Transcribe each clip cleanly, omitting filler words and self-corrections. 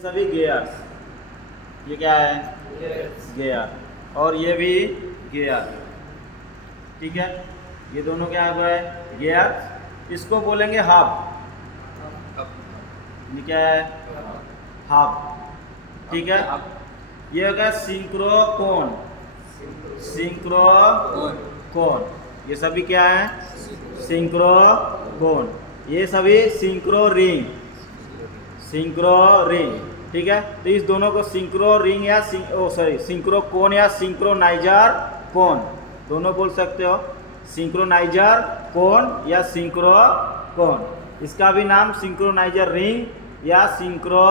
सभी गियर्स, ये क्या है गियर, और ये भी गियर, ठीक है। ये दोनों क्या है गियर। इसको बोलेंगे हब, ये क्या है हब, ठीक है। ये हो गया सिंक्रोकोन, सिंक्रोकोन, ये सभी क्या है सिंक्रोकोन। ये सभी सिंक्रो रिंग, सिंक्रो रिंग, ठीक है। तो इस दोनों को सिंक्रो रिंग या सिंक्रो कोन या सिंक्रोनाइजर कोन दोनों बोल सकते हो। सिंक्रोनाइजर कोन या सिंक्रो कोन, इसका भी नाम सिंक्रोनाइजर रिंग या सिंक्रो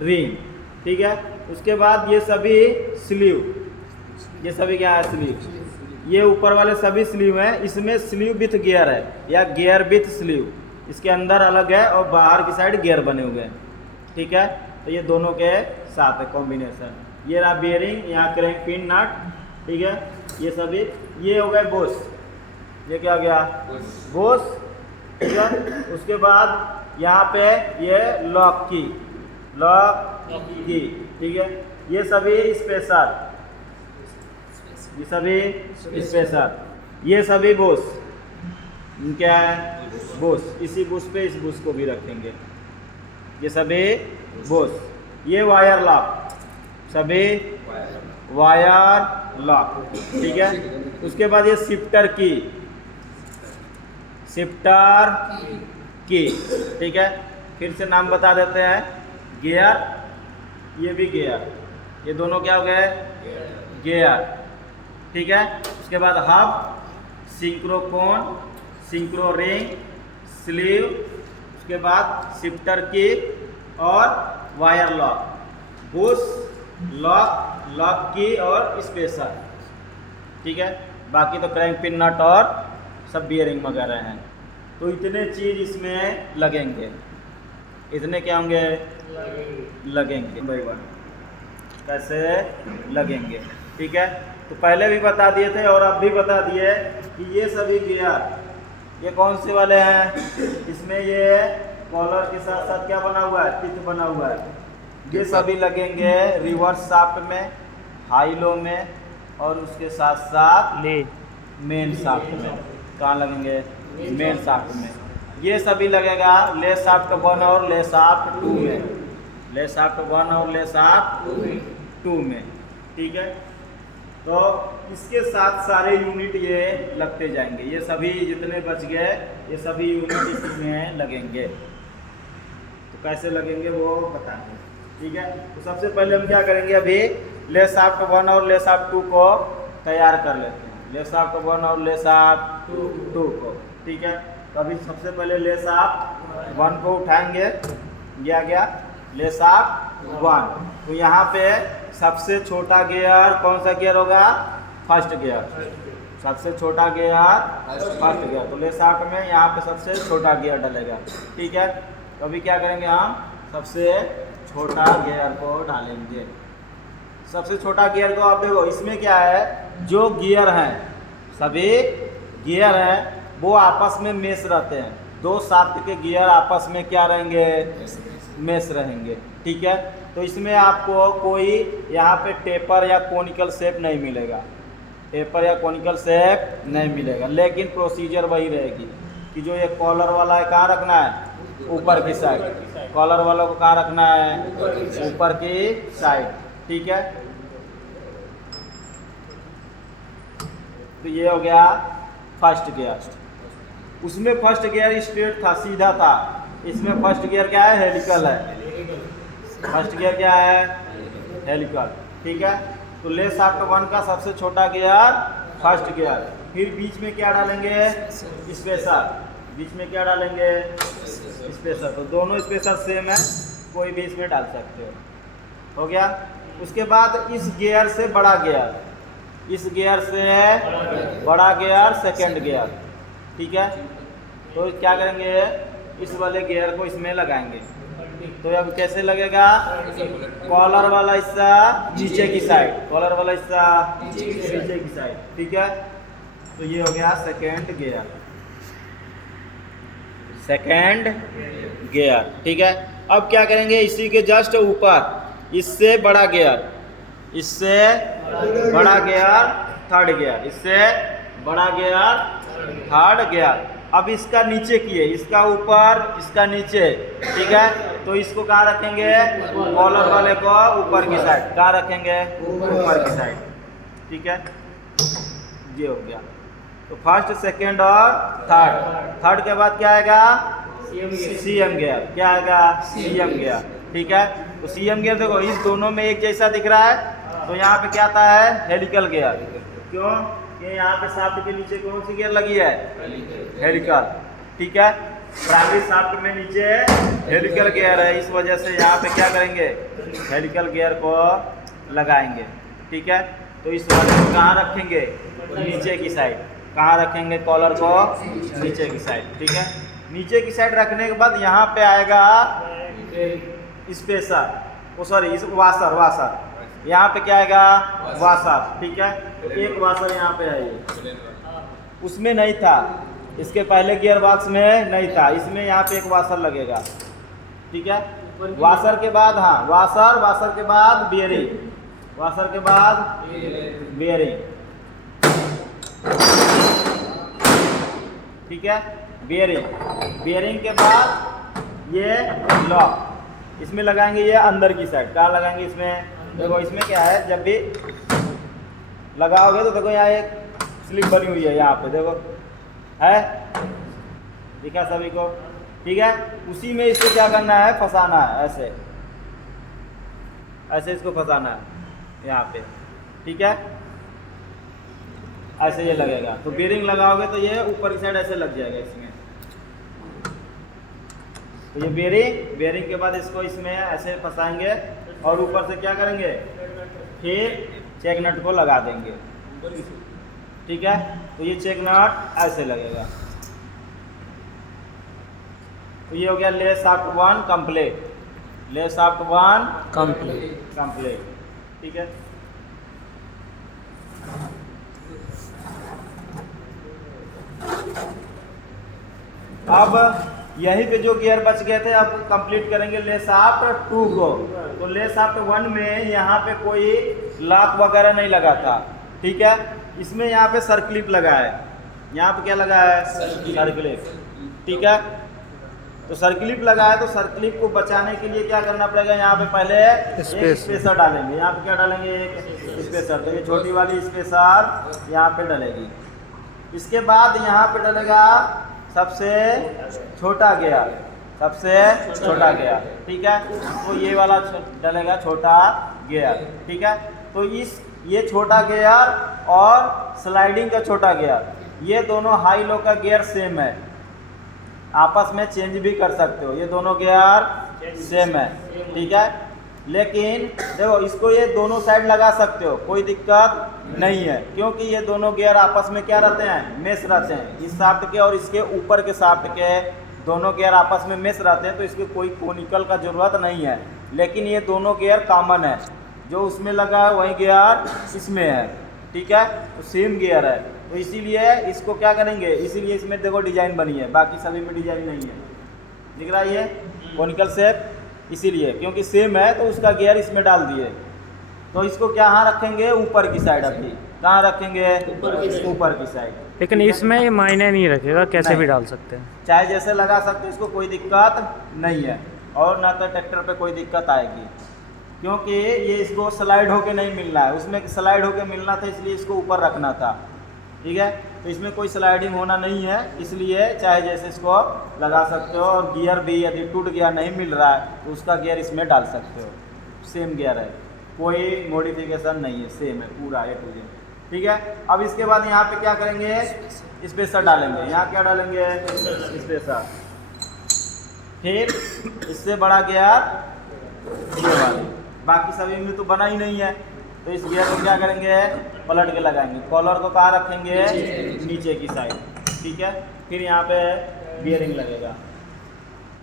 रिंग, ठीक है। उसके बाद ये सभी स्लीव, ये सभी क्या है स्लीव, ये ऊपर वाले सभी स्लीव हैं। इसमें स्लीव विथ गियर है या गियर विथ स्लीव, इसके अंदर अलग है और बाहर की साइड गियर बने हुए हैं, ठीक है। तो ये दोनों के साथ है कॉम्बिनेशन। ये रहा बेयरिंग, यहाँ क्रैंक पिन नट, ठीक है। ये सभी ये हो गए बोस, ये क्या हो गया बोस, ठीक है। उसके बाद यहाँ पे ये लॉक की, लॉक की, ठीक है। ये सभी स्पेशल, ये सभी स्पेशल, ये सभी बोस, क्या है बोस। इसी बुश पे इस बुश को भी रखेंगे, ये सभी बोस। ये वायर लॉक, सभी वायर लॉक, ठीक है। उसके बाद ये शिफ्टर की, शिफ्टर की, ठीक है। फिर से नाम बता देते हैं, गियर, ये भी गियर, ये दोनों क्या हो गए गियर, ठीक है। उसके बाद हब, सिंक्रोकोन, सिंक्रो रिंग, स्लीव, उसके बाद शिफ्टर की और wire lock, Bush, lock, lock की और स्पेशल, ठीक है। बाकी तो क्रैंक पिन नट और सब बियरिंग वगैरह हैं। तो इतने चीज़ इसमें लगेंगे, इतने क्या होंगे लगेंगे भाई वन, कैसे लगेंगे, ठीक है। तो पहले भी बता दिए थे और अब भी बता दिए कि ये सभी गियर, ये कौन से वाले हैं, इसमें ये कॉलर के साथ साथ क्या बना हुआ है टिथ बना हुआ है, ये सभी लगेंगे रिवर्स शाफ्ट में, हाई लो में, और उसके साथ साथ मेन शाफ्ट में। कहाँ लगेंगे मेन शाफ्ट में। ये सभी लगेगा ले शाफ्ट 1 और ले शाफ्ट 2 में, ले शाफ्ट 1 और ले शाफ्ट 2 में, ठीक है। तो इसके साथ सारे यूनिट ये लगते जाएंगे, ये सभी जितने बच गए ये सभी यूनिट इसमें लगेंगे। तो कैसे लगेंगे वो बताएंगे, ठीक है। तो सबसे पहले हम क्या करेंगे, अभी ले शाफ्ट 1 और ले शाफ्ट 2 को तैयार कर लेते हैं, ले शाफ्ट 1 और ले शाफ्ट 2 को, ठीक है। तो अभी सबसे पहले ले शाफ्ट 1 को उठाएंगे, ये आ गया ले शाफ्ट 1। तो यहाँ पे सबसे छोटा गियर कौन सा गियर होगा, फर्स्ट गियर, सबसे छोटा गियर फर्स्ट गियर। तो ले शाफ्ट में यहाँ पे सबसे छोटा गियर डलेगा, ठीक है। तो अभी क्या करेंगे, हम सबसे छोटा गियर को डालेंगे। सबसे छोटा गियर को आप देखो, इसमें क्या है, जो गियर हैं सभी गियर हैं वो आपस में मेश रहते हैं, दो शाफ्ट के गियर आपस में क्या रहेंगे मेश रहेंगे, ठीक है। तो इसमें आपको कोई यहाँ पे टेपर या कोनिकल शेप नहीं मिलेगा, टेपर या कोनिकल शेप नहीं मिलेगा, लेकिन प्रोसीजर वही रहेगी कि जो ये कॉलर वाला है कहाँ रखना है ऊपर की साइड, कॉलर वाला को कहाँ रखना है ऊपर की साइड, ठीक है। तो ये हो गया फर्स्ट गियर। उसमें फर्स्ट गियर स्ट्रेट था, सीधा था, इसमें फर्स्ट गियर क्या है हेलिकल है, फर्स्ट गियर क्या है हेलिकल, ठीक है। तो ले शाफ्ट 1 का सबसे छोटा गियर फर्स्ट गियर। फिर बीच में क्या डालेंगे स्पेशल, बीच में क्या डालेंगे स्पेशल। तो दोनों स्पेशल सेम है, कोई भी इसमें डाल सकते हो गया। उसके बाद इस गियर से बड़ा गियर, इस गियर से बड़ा गियर सेकंड गियर, ठीक है। तो क्या करेंगे, इस वाले गियर को इसमें लगाएंगे। तो अब कैसे लगेगा, कॉलर वाला हिस्सा नीचे की साइड, कॉलर वाला हिस्सा नीचे की साइड, ठीक है। तो ये हो गया सेकंड गियर, सेकंड गियर, ठीक है। अब क्या करेंगे, इसी के जस्ट ऊपर इससे बड़ा गियर, इससे बड़ा गियर थर्ड गियर, इससे बड़ा गियर थर्ड गियर। अब इसका नीचे किए, इसका ऊपर इसका नीचे, ठीक है। तो इसको कहाँ रखेंगे, कॉलर वाले को ऊपर की साइड, कहाँ रखेंगे, ऊपर की साइड, ठीक है। ये हो गया। तो फर्स्ट सेकंड और थर्ड के बाद क्या आएगा, सीएम गियर, क्या आएगा, सीएम गियर, ठीक है। तो सीएम गियर देखो इस दोनों में एक जैसा दिख रहा है, तो यहाँ पे क्या आता है, हेलिकल गियर। क्यों, ये यहाँ पे शाफ्ट के नीचे कौन सी गियर लगी है, हेलिकल, ठीक है। प्राइमरी शाफ्ट में नीचे हेलिकल गियर है, इस वजह से यहाँ पे क्या करेंगे, हेलिकल गियर को लगाएंगे, ठीक है। तो इस वाले को कहाँ रखेंगे, नीचे की साइड, कहाँ रखेंगे, कॉलर को नीचे की साइड, ठीक है। नीचे की साइड रखने के बाद यहाँ पे आएगा स्पेसर, ओ सॉरी इस वाशर, यहाँ पे क्या आएगा, वाशर, ठीक है। एक वाशर यहाँ पे है, उसमें नहीं था, इसके पहले गियर बॉक्स में नहीं था, इसमें यहाँ पे एक वाशर लगेगा, ठीक है। वाशर के बाद, हाँ वाशर के बाद बियरिंग, वाशर के बाद बियरिंग, ठीक है। बियरिंग के बाद ये लॉक, इसमें लगाएंगे, ये अंदर की साइड, कहाँ लगाएंगे, इसमें देखो, इसमें क्या है, जब भी लगाओगे तो देखो यहाँ एक स्लिप बनी हुई है, यहाँ पे देखो है, दिखा सभी को, ठीक है। उसी में इसको क्या करना है, फंसाना है, ऐसे ऐसे इसको फंसाना है यहाँ पे, ठीक है। ऐसे ये लगेगा, तो बेरिंग लगाओगे तो ये ऊपर की साइड ऐसे लग जाएगा इसमें। तो ये बेरिंग के बाद इसको इसमें ऐसे फंसाएंगे और ऊपर से क्या करेंगे, फिर चेक नट को लगा देंगे, ठीक है। तो ये चेक नट ऐसे लगेगा। तो ये हो गया ले शाफ्ट 1 कंप्लीट, ले शाफ्ट 1 कंप्लीट, ठीक है। अब यहीं पे जो गियर बच गए थे, अब कंप्लीट करेंगे ले शाफ्ट 2 को। तो ले शाफ्ट 1 में यहाँ पे कोई लॉक वगैरह नहीं लगा था, ठीक है। इसमें यहाँ पे सर्क्लिप लगा है, यहाँ पे क्या लगा है, सर्क्लिप, ठीक है। तो सर्क्लिप लगा है, तो सर्क्लिप को बचाने के लिए क्या करना पड़ेगा, यहाँ पे पहले एक स्पेसर डालेंगे, यहाँ पे क्या डालेंगे, एक स्पेसर। तो ये छोटी वाली स्पेसर यहाँ पे डलेगी। इसके बाद यहाँ पे डलेगा सबसे छोटा गियर, सबसे छोटा गियर, ठीक है। तो ये वाला डलेगा छोटा गियर, ठीक है। तो ये छोटा गियर और स्लाइडिंग का छोटा गियर, ये दोनों हाई लो का गियर सेम है, आपस में चेंज भी कर सकते हो, ये दोनों गियर सेम है, ठीक है। लेकिन देखो इसको ये दोनों साइड लगा सकते हो, कोई दिक्कत नहीं है, क्योंकि ये दोनों गियर आपस में क्या रहते हैं, मेश रहते हैं। इस शाफ्ट के और इसके ऊपर के शाफ्ट के दोनों गियर आपस में मेश रहते हैं, तो इसके कोई कोनिकल का ज़रूरत नहीं है। लेकिन ये दोनों गियर कॉमन है, जो उसमें लगा है वही गियर इसमें है, ठीक है। तो सेम गियर है, तो इसीलिए इसको क्या करेंगे, इसीलिए इसमें देखो डिजाइन बनी है, बाकी सभी में डिजाइन नहीं है, दिख रहा है ये कोनिकल शेप, इसीलिए क्योंकि सेम है तो उसका गियर इसमें डाल दिए। तो इसको क्या यहाँ रखेंगे, ऊपर की साइड, अभी कहाँ रखेंगे, ऊपर की साइड। लेकिन इसमें ये मायने नहीं रखेगा, कैसे भी डाल सकते हैं, चाहे जैसे लगा सकते हैं, इसको कोई दिक्कत नहीं है। और ना तो ट्रैक्टर पे कोई दिक्कत आएगी, क्योंकि ये इसको स्लाइड होके नहीं मिलना है, उसमें स्लाइड होके मिलना था, इसलिए इसको ऊपर रखना था, ठीक है। तो इसमें कोई स्लाइडिंग होना नहीं है, इसलिए चाहे जैसे इसको लगा सकते हो। और गियर भी यदि टूट गया, नहीं मिल रहा है, तो उसका गियर इसमें डाल सकते हो, सेम गियर है, कोई मॉडिफिकेशन नहीं है, सेम है पूरा A to Z, ठीक है। अब इसके बाद यहाँ पे क्या करेंगे, स्पेसर डालेंगे, यहाँ क्या डालेंगे, स्पेसर। फिर इससे बड़ा गियर ये वाले, बाकी सभी में तो बना ही नहीं है, तो इस गियर को क्या करेंगे, पलट के लगाएंगे। कॉलर को कहाँ रखेंगे, नीचे की साइड, ठीक है। फिर यहाँ पे बियरिंग लगेगा,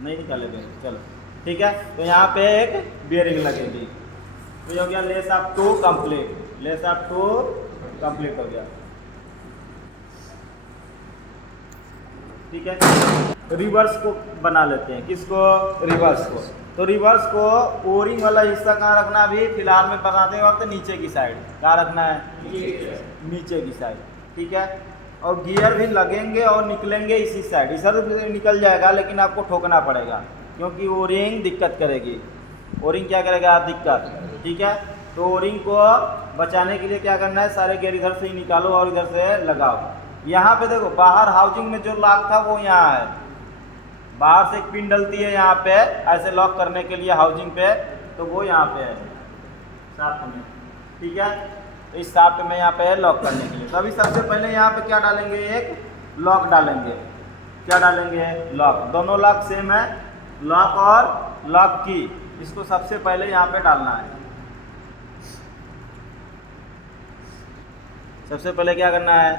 नहीं निकालेंगे, चलो ठीक है। तो यहाँ पे एक बियरिंग लगेगी। तो ये हो गया ले शाफ्ट 2 कंप्लीट, ले शाफ्ट 2 कंप्लीट हो गया, ठीक है। रिवर्स को बना लेते हैं, किसको, रिवर्स को। तो रिवर्स को ओरिंग वाला हिस्सा कहाँ रखना अभी फिलहाल में बनाते वक्त नीचे की साइड, कहाँ रखना है, नीचे की साइड, ठीक है। और गियर भी लगेंगे और निकलेंगे इसी साइड, इधर भी निकल जाएगा लेकिन आपको ठोकना पड़ेगा क्योंकि ओरिंग दिक्कत करेगी, ओरिंग क्या करेगा, दिक्कत, ठीक है। तो ओरिंग को बचाने के लिए क्या करना है, सारे गियर इधर से ही निकालो और इधर से लगाओ। यहाँ पे देखो बाहर हाउसिंग में जो लॉक था वो यहाँ है, बाहर से एक पिन डलती है यहाँ पे ऐसे लॉक करने के लिए हाउसिंग पे, तो वो यहाँ पे है शाफ्ट में, ठीक है। तो इस शाफ्ट में यहाँ पे है लॉक करने के लिए। तो अभी सबसे पहले यहाँ पे क्या डालेंगे, एक लॉक डालेंगे, क्या डालेंगे, लॉक। दोनों लॉक सेम है, लॉक और लॉक की, इसको सबसे पहले यहाँ पे डालना है। सबसे पहले क्या करना है,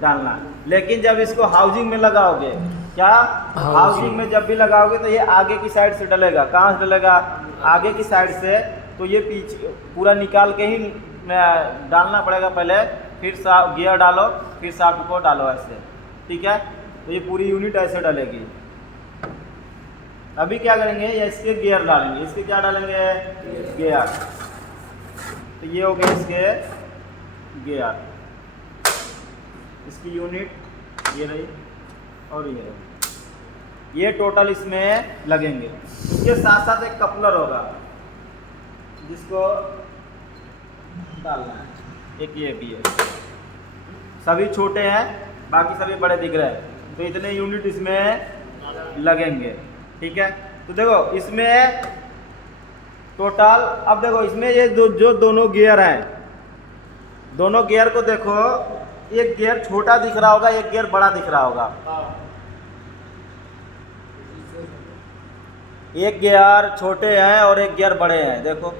डालना है। लेकिन जब इसको हाउसिंग में लगाओगे, क्या हाउसिंग में जब भी लगाओगे तो ये आगे की साइड से डलेगा, कहाँ से डलेगा, आगे की साइड से। तो ये पीछे पूरा निकाल के ही डालना पड़ेगा पहले, फिर गियर डालो, फिर शाफ्ट को डालो ऐसे, ठीक है। तो ये पूरी यूनिट ऐसे डलेगी। अभी क्या करेंगे, ये इसके गियर डालेंगे, इसके क्या डालेंगे, गियर। तो ये हो गए इसके गियर, इसकी यूनिट ये रही और ये रही, ये टोटल इसमें लगेंगे। उसके साथ साथ एक कपलर होगा जिसको डालना है, एक ये भी है। सभी छोटे हैं, बाकी सभी बड़े दिख रहे हैं, तो इतने यूनिट इसमें लगेंगे, ठीक है। तो देखो इसमें टोटल, अब देखो इसमें ये जो दोनों गियर हैं, दोनों गियर को देखो, एक गियर छोटा दिख रहा होगा, एक गियर बड़ा दिख रहा होगा। एक गियर छोटे हैं और एक गियर बड़े हैं, देखो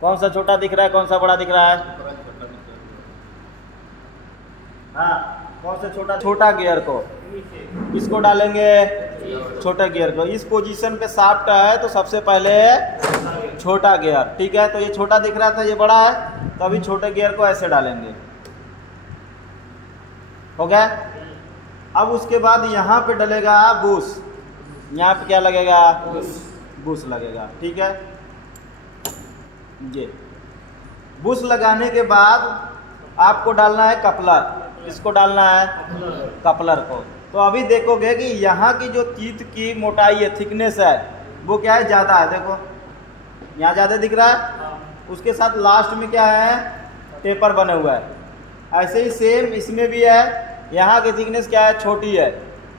कौन सा छोटा दिख रहा है, कौन सा बड़ा दिख रहा है, हाँ कौन सा छोटा, छोटा गियर को इसको डालेंगे, छोटे गियर को। इस पोजीशन पे शाफ्ट है तो सबसे पहले छोटा गियर, ठीक है। तो ये छोटा दिख रहा था, ये बड़ा है, तो अभी छोटे गियर को ऐसे डालेंगे, हो गया। अब उसके बाद यहाँ पे डलेगा बुश, यहाँ पे क्या लगेगा, बुश लगेगा, ठीक है। ये बुश लगाने के बाद आपको डालना है कपलर, किसको डालना है, कपलर को। तो अभी देखोगे कि यहाँ की जो टीथ की मोटाई है, थिकनेस है, वो क्या है, ज़्यादा है, देखो यहाँ ज़्यादा दिख रहा है। उसके साथ लास्ट में क्या है, टेपर बने हुआ है। ऐसे ही सेम इसमें भी है, यहाँ की थिकनेस क्या है, छोटी है,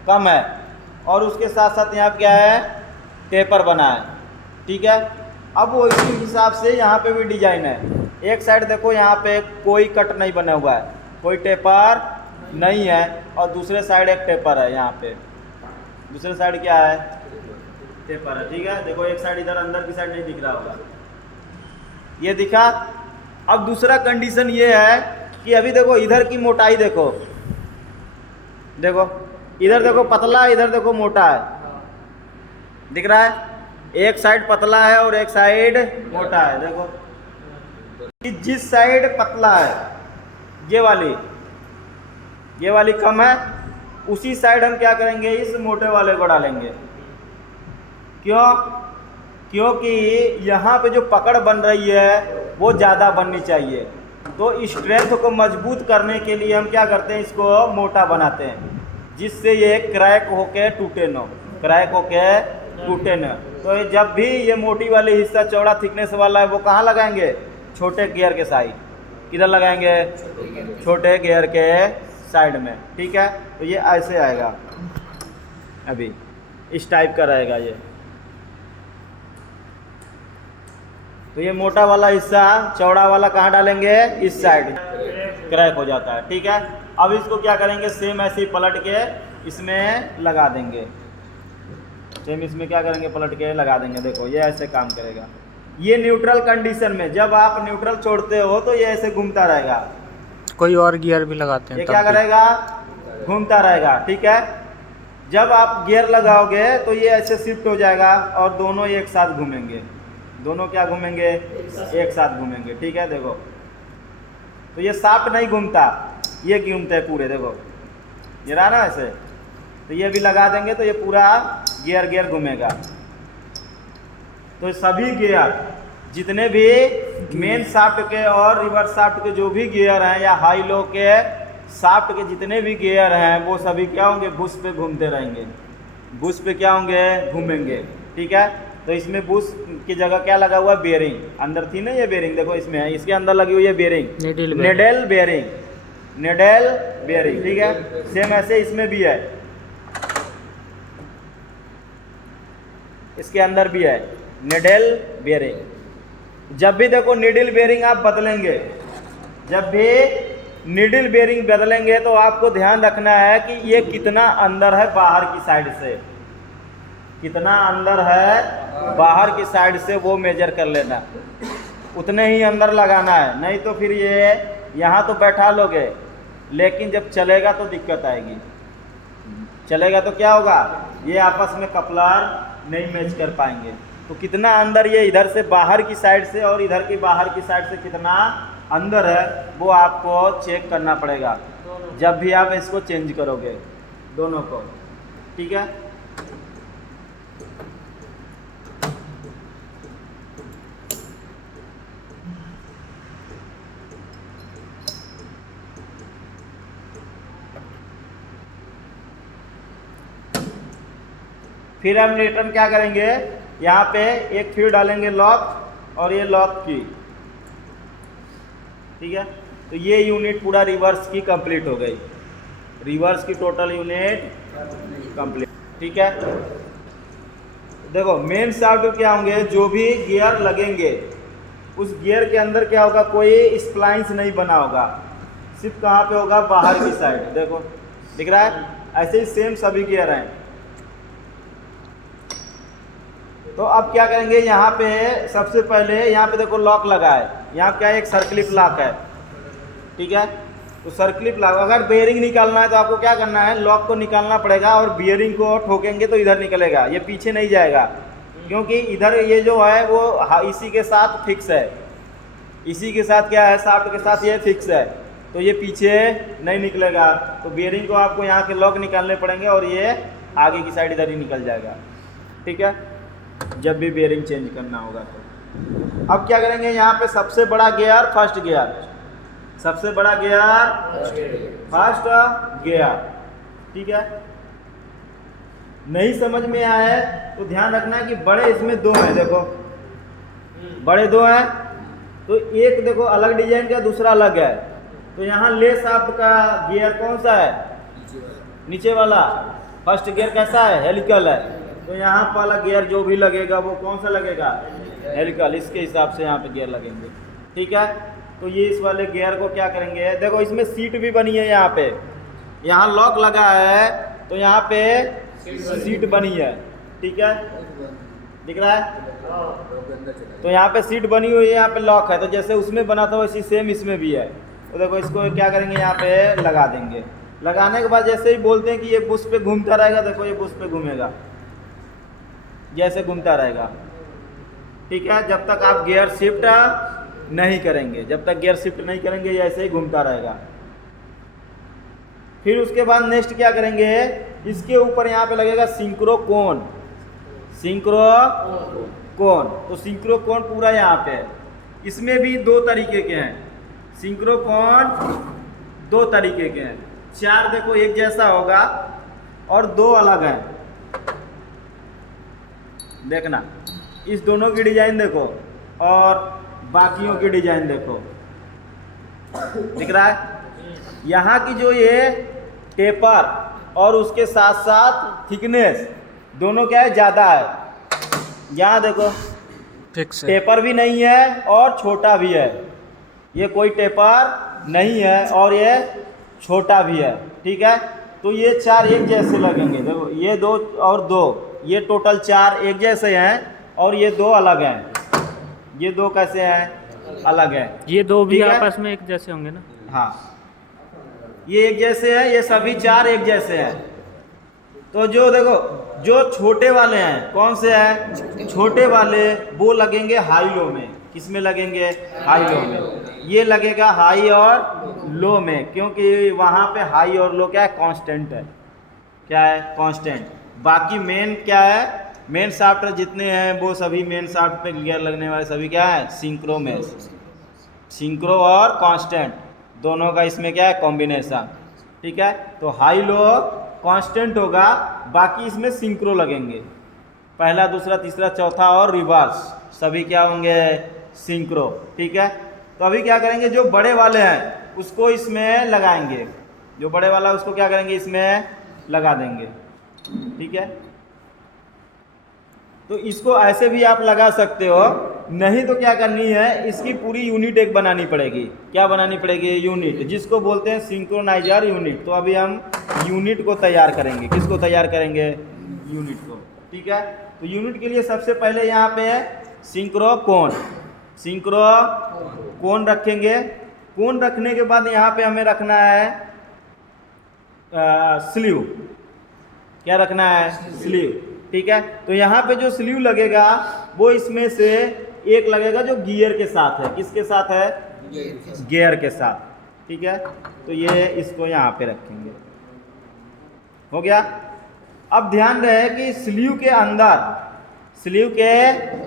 कम है, और उसके साथ साथ यहाँ क्या है, टेपर बना है, ठीक है। अब वो इसी हिसाब से यहाँ पे भी डिजाइन है। एक साइड देखो यहाँ पे कोई कट नहीं बना हुआ है, कोई टेपर नहीं है, और दूसरे साइड एक टेपर है, यहाँ पे दूसरे साइड क्या है, टेपर है, ठीक है। देखो एक साइड इधर अंदर की साइड नहीं दिख रहा होगा, ये दिखा। अब दूसरा कंडीशन ये है कि अभी देखो इधर की मोटाई देखो, देखो इधर देखो पतला, इधर देखो मोटा है, दिख रहा है। एक साइड पतला है और एक साइड मोटा है, देखो कि जिस साइड पतला है ये वाली कम है, उसी साइड हम क्या करेंगे, इस मोटे वाले को डालेंगे। क्यों, क्योंकि यहाँ पे जो पकड़ बन रही है वो ज़्यादा बननी चाहिए। तो स्ट्रेंथ को मजबूत करने के लिए हम क्या करते हैं, इसको मोटा बनाते हैं, जिससे ये क्रैक होके टूटे न, क्रैक होके टूटे न। तो जब भी ये मोटी वाली हिस्सा चौड़ा थिकनेस वाला है, वो कहाँ लगाएंगे, छोटे गियर के साइड। किधर लगाएंगे, छोटे गियर के साइड में, ठीक है। तो ये ऐसे आएगा, अभी इस टाइप का रहेगा ये। तो ये मोटा वाला हिस्सा, चौड़ा वाला कहाँ डालेंगे, इस साइड, क्रैक हो जाता है, ठीक है। अब इसको क्या करेंगे, सेम ऐसे ही पलट के इसमें लगा देंगे, सेम इसमें क्या करेंगे, पलट के लगा देंगे। देखो ये ऐसे काम करेगा। ये न्यूट्रल कंडीशन में, जब आप न्यूट्रल छोड़ते हो तो ये ऐसे घूमता रहेगा। कोई और गियर भी लगाते हैं, ये क्या करेगा, घूमता रहेगा, ठीक है। जब आप गियर लगाओगे तो ये ऐसे शिफ्ट हो जाएगा और दोनों एक साथ घूमेंगे, दोनों क्या घूमेंगे, एक साथ घूमेंगे, ठीक है। देखो तो ये शाफ्ट नहीं घूमता, ये घूमते हैं पूरे, देखो ये रहा ना ऐसे। तो ये भी लगा देंगे तो ये पूरा गियर गियर घूमेगा। तो सभी गियर जितने भी मेन शाफ्ट के और रिवर्स शाफ्ट के जो भी गियर हैं या हाई लो के शाफ्ट के जितने भी गियर हैं वो सभी क्या होंगे, बुश पे घूमते रहेंगे, बुश पे क्या होंगे, घूमेंगे। ठीक है, तो इसमें बुश की जगह क्या लगा हुआ है, बेयरिंग। अंदर थी ना ये बेयरिंग, देखो इसमें है, इसके अंदर लगी हुई है bearing, needle bearing, needle bearing. ठीक है, सेम ऐसे इसमें भी है, इसके अंदर भी है निडल बेयरिंग। जब भी देखो निडल बेयरिंग आप बदलेंगे, जब भी निडल बेयरिंग बदलेंगे तो आपको ध्यान रखना है कि ये कितना अंदर है बाहर की साइड से, कितना अंदर है बाहर की साइड से वो मेजर कर लेना, उतने ही अंदर लगाना है। नहीं तो फिर ये यहाँ तो बैठा लोगे लेकिन जब चलेगा तो दिक्कत आएगी, चलेगा तो क्या होगा, ये आपस में कपलर नहीं मैच कर पाएंगे। तो कितना अंदर ये इधर से बाहर की साइड से और इधर की बाहर की साइड से कितना अंदर है वो आपको चेक करना पड़ेगा जब भी आप इसको चेंज करोगे दोनों को। ठीक है, फिर हम रिटर्न क्या करेंगे, यहाँ पे एक फिर डालेंगे लॉक और ये लॉक की। ठीक है, तो ये यूनिट पूरा रिवर्स की कंप्लीट हो गई, रिवर्स की टोटल यूनिट कंप्लीट। ठीक है, देखो मेन शाफ्ट क्या होंगे, जो भी गियर लगेंगे उस गियर के अंदर क्या होगा, कोई स्प्लाइंस नहीं बना होगा, सिर्फ कहाँ पे होगा, बाहर की साइड। देखो दिख रहा है, ऐसे ही सेम सभी गियर हैं। तो अब क्या करेंगे, यहाँ पे सबसे पहले यहाँ पे देखो लॉक लगा है, यहाँ क्या है, एक सर्कलिप लॉक है। ठीक है, तो सर्कलिप लॉक, अगर बेयरिंग निकालना है तो आपको क्या करना है, लॉक को निकालना पड़ेगा और बेयरिंग को ठोकेंगे तो इधर निकलेगा, ये पीछे नहीं जाएगा, क्योंकि इधर ये जो है वो इसी के साथ फिक्स है, इसी के साथ क्या है, शाफ्ट के साथ ये फिक्स है, तो ये पीछे नहीं निकलेगा। तो बेयरिंग को आपको यहाँ के लॉक निकालने पड़ेंगे और ये आगे की साइड इधर ही निकल जाएगा। ठीक है, जब भी बेयरिंग चेंज करना होगा तो अब क्या करेंगे, यहाँ पे सबसे बड़ा गियर फर्स्ट गियर, सबसे बड़ा गियर फर्स्ट गियर। ठीक है, नहीं समझ में आया तो ध्यान रखना है कि बड़े इसमें दो हैं, देखो बड़े दो हैं, तो एक देखो अलग डिजाइन का, दूसरा अलग है। तो यहाँ ले शाफ्ट का गियर कौन सा है, नीचे वाला। फर्स्ट गियर कैसा है, हेलिकल है, तो यहाँ वाला गियर जो भी लगेगा वो कौन सा लगेगा, हेलिकल, इसके हिसाब से यहाँ पे गियर लगेंगे। ठीक है, तो ये इस वाले गियर को क्या करेंगे, देखो इसमें सीट भी बनी है, यहाँ पे यहाँ लॉक लगा है तो यहाँ पे सीट बनी है। ठीक है, दिख रहा है, तो यहाँ पे सीट बनी हुई है, यहाँ पे लॉक है, तो जैसे उसमें बना था वैसे सेम इसमें भी है। तो देखो इसको क्या करेंगे, यहाँ पे लगा देंगे, लगाने के बाद जैसे ही बोलते हैं कि ये बुश पे घूमता रहेगा, देखो ये बुश पे घूमेगा, जैसे घूमता रहेगा। ठीक है, जब तक आप गियर शिफ्ट नहीं करेंगे, जब तक गियर शिफ्ट नहीं करेंगे ये ऐसे ही घूमता रहेगा। फिर उसके बाद नेक्स्ट क्या करेंगे, इसके ऊपर यहाँ पे लगेगा सिंक्रो कोन, सिंक्रो कोन। तो सिंक्रो कोन पूरा यहाँ पे है, इसमें भी दो तरीके के हैं, सिंक्रो कोन दो तरीके के हैं, चार देखो एक जैसा होगा और दो अलग हैं। देखना इस दोनों की डिजाइन देखो और बाकियों की डिजाइन देखो, दिख रहा है। यहाँ की जो ये टेपर और उसके साथ साथ थिकनेस दोनों क्या है, ज़्यादा है। यहाँ देखो फिक्स है, टेपर भी नहीं है और छोटा भी है, ये कोई टेपर नहीं है और ये छोटा भी है। ठीक है, तो ये चार एक जैसे लगेंगे, देखो ये दो और दो, ये टोटल चार एक जैसे हैं और ये दो अलग हैं। ये दो कैसे हैं, अलग हैं। ये दो भी ठीक है? आपस में एक जैसे होंगे ना। हाँ, ये एक जैसे हैं, ये सभी चार एक जैसे हैं। तो जो देखो जो छोटे वाले हैं, कौन से हैं, छोटे वाले वो लगेंगे हाई लो में। किस में लगेंगे, हाई लो में। ये लगेगा हाई और लो में, क्योंकि वहाँ पे हाई और लो क्या है, कांस्टेंट है। क्या है, कांस्टेंट। बाकी मेन क्या है, मेन शाफ्ट जितने हैं वो सभी मेन शाफ्ट पे गियर लगने वाले सभी क्या है, सिंक्रो में। सिंक्रो और कांस्टेंट दोनों का इसमें क्या है, कॉम्बिनेशन। ठीक है, तो हाई लो कांस्टेंट होगा, बाकी इसमें सिंक्रो लगेंगे। पहला, दूसरा, तीसरा, चौथा और रिवर्स सभी क्या होंगे, सिंक्रो। ठीक है, तो अभी क्या करेंगे, जो बड़े वाले हैं उसको इसमें लगाएंगे, जो बड़े वाला उसको क्या करेंगे, इसमें लगा देंगे। ठीक है, तो इसको ऐसे भी आप लगा सकते हो, नहीं तो क्या करनी है, इसकी पूरी यूनिट एक बनानी पड़ेगी। क्या बनानी पड़ेगी, यूनिट, जिसको बोलते हैं सिंक्रोनाइजर यूनिट। तो अभी हम यूनिट को तैयार करेंगे। किसको तैयार करेंगे, यूनिट को। ठीक है, तो यूनिट के लिए सबसे पहले यहाँ पे है सिंक्रो कोन। सिंक्रो कोन रखेंगे। कोन रखने के बाद यहाँ पे हमें रखना है स्लीव। क्या रखना है, स्लीव। ठीक है, तो यहाँ पे जो स्लीव लगेगा वो इसमें से एक लगेगा जो गियर के साथ है। किसके साथ है, गियर के साथ। ठीक है, तो ये इसको यहाँ पे रखेंगे। हो गया। अब ध्यान रहे कि स्लीव के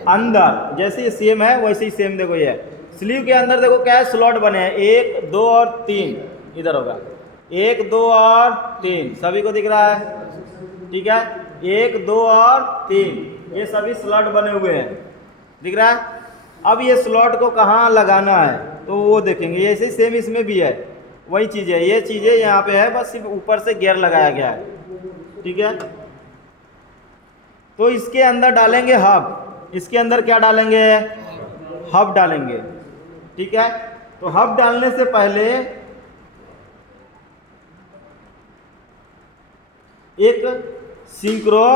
अंदर जैसे ये सेम है वैसे ही सेम देखो, ये स्लीव के अंदर देखो क्या है, स्लॉट बने हैं 1, 2 और 3। इधर होगा 1, 2 और 3, सभी को दिख रहा है। ठीक है, 1, 2 और 3 ये सभी स्लॉट बने हुए हैं, दिख रहा है। अब ये स्लॉट को कहाँ लगाना है तो वो देखेंगे। ये ऐसे सेम इसमें भी है, वही चीज़ है, ये चीज़ें यहाँ पे है, बस सिर्फ ऊपर से गियर लगाया गया है। ठीक है, तो इसके अंदर डालेंगे हब। इसके अंदर क्या डालेंगे, हब डालेंगे। ठीक है, तो हब डालने से पहले एक सिंक्रो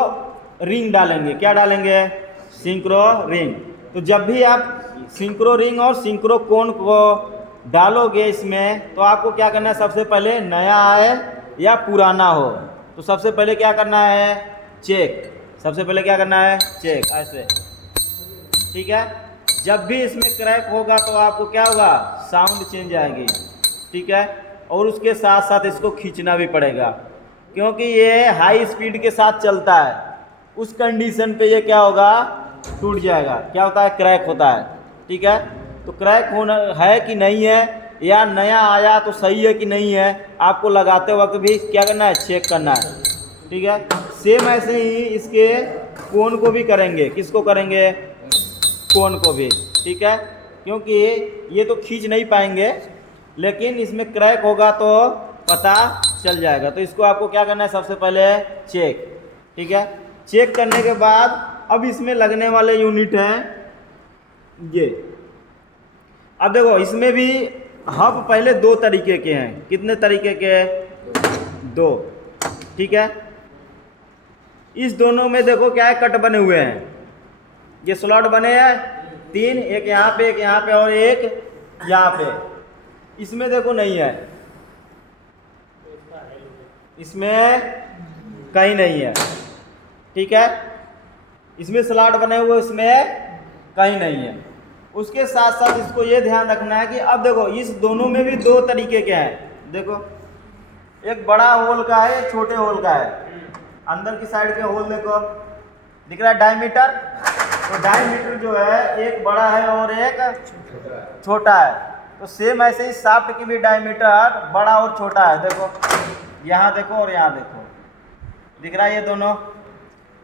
रिंग डालेंगे। क्या डालेंगे, सिंक्रो रिंग। तो जब भी आप सिंक्रो रिंग और सिंक्रो कोन को डालोगे इसमें, तो आपको क्या करना है, सबसे पहले नया आए या पुराना हो, तो सबसे पहले क्या करना है, चेक। सबसे पहले क्या करना है, चेक, ऐसे। ठीक है, जब भी इसमें क्रैक होगा तो आपको क्या होगा, साउंड चेंज आएगी। ठीक है, और उसके साथ साथ इसको खींचना भी पड़ेगा, क्योंकि ये हाई स्पीड के साथ चलता है। उस कंडीशन पे ये क्या होगा, टूट जाएगा। क्या होता है, क्रैक होता है। ठीक है, तो क्रैक होना है कि नहीं है, या नया आया तो सही है कि नहीं है, आपको लगाते वक्त भी क्या करना है, चेक करना है। ठीक है, सेम ऐसे ही इसके कोन को भी करेंगे। किसको करेंगे, कोन को भी। ठीक है, क्योंकि ये तो खींच नहीं पाएंगे, लेकिन इसमें क्रैक होगा तो पता चल जाएगा। तो इसको आपको क्या करना है, सबसे पहले चेक। ठीक है, चेक करने के बाद अब इसमें लगने वाले यूनिट हैं ये। अब देखो इसमें भी हब पहले 2 तरीके के हैं। कितने तरीके के, 2। ठीक है, इस दोनों में देखो क्या है, कट बने हुए हैं। ये स्लॉट बने हैं 3, एक यहाँ पे, एक यहाँ पे और एक यहाँ पे। इसमें देखो नहीं है, इसमें कहीं नहीं है। ठीक है, इसमें स्लॉट बने हुए, इसमें कहीं नहीं है। उसके साथ साथ इसको ये ध्यान रखना है कि अब देखो इस दोनों में भी 2 तरीके के हैं। देखो एक बड़ा होल का है, एक छोटे होल का है। अंदर की साइड के होल देखो, दिख रहा है डायमीटर। तो डायमीटर जो है एक बड़ा है और एक छोटा है। तो सेम ऐसे ही शाफ्ट की भी डायमीटर बड़ा और छोटा है। देखो यहाँ देखो और यहाँ देखो, दिख रहा है ये दोनों।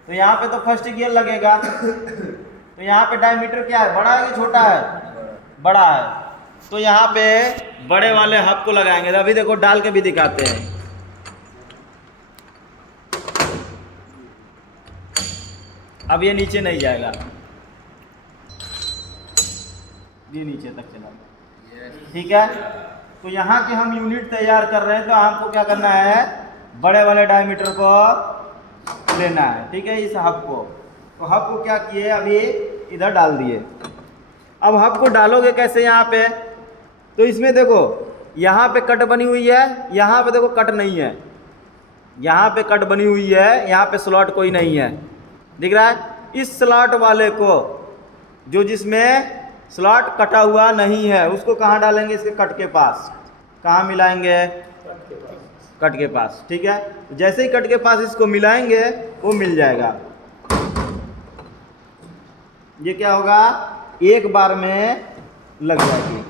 तो यहाँ पे तो फर्स्ट गियर लगेगा, तो यहाँ पे डायमीटर क्या है, बड़ा है कि छोटा है, बड़ा है। तो यहाँ पे बड़े वाले हब को लगाएंगे। अभी देखो डाल के भी दिखाते हैं। अब ये नीचे नहीं जाएगा, ये नीचे तक चला। ठीक है, तो यहाँ के हम यूनिट तैयार कर रहे हैं, तो आपको क्या करना है, बड़े वाले डायमीटर को लेना है। ठीक है, इस हब को। तो हब को क्या किए, अभी इधर डाल दिए। अब हब को डालोगे कैसे, यहाँ पे, तो इसमें देखो यहाँ पे कट बनी हुई है, यहाँ पे देखो कट नहीं है। यहाँ पे कट बनी हुई है, यहाँ पे स्लॉट कोई नहीं है, दिख रहा है। इस स्लॉट वाले को, जो जिसमें स्लॉट कटा हुआ नहीं है, उसको कहाँ डालेंगे, इसके कट के पास। कहाँ मिलाएंगे, कट के पास, ठीक है। जैसे ही कट के पास इसको मिलाएंगे वो मिल जाएगा। ये क्या होगा, एक बार में लग जाएगी,